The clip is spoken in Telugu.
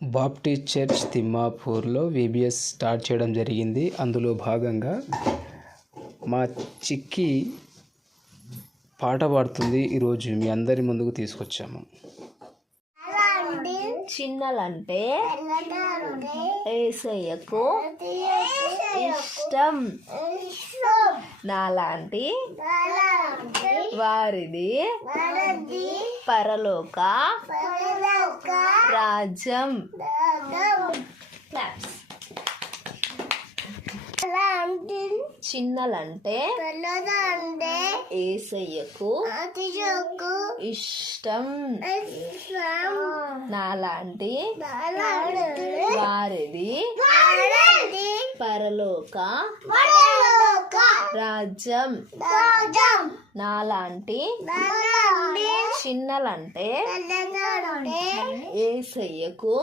బాప్టిస్ట్ చర్చ్ తిమ్మాపూర్లో VBS స్టార్ట్ చేయడం జరిగింది. అందులో భాగంగా మా చిక్కి పాట పాడుతుంది. ఈరోజు మీ అందరి ముందుకు తీసుకొచ్చాము. చిన్నలంటే యేసయ్యకు ఇష్టం, నాలాంటి వారిది పరలోక రాజ్యం. చిన్నలంటే యేసయ్యకు ఇష్టం, నాలాంటి వారిది పరలోక రాజ్యం. నాలాంటి చిన్నలంటే యేసయ్యకు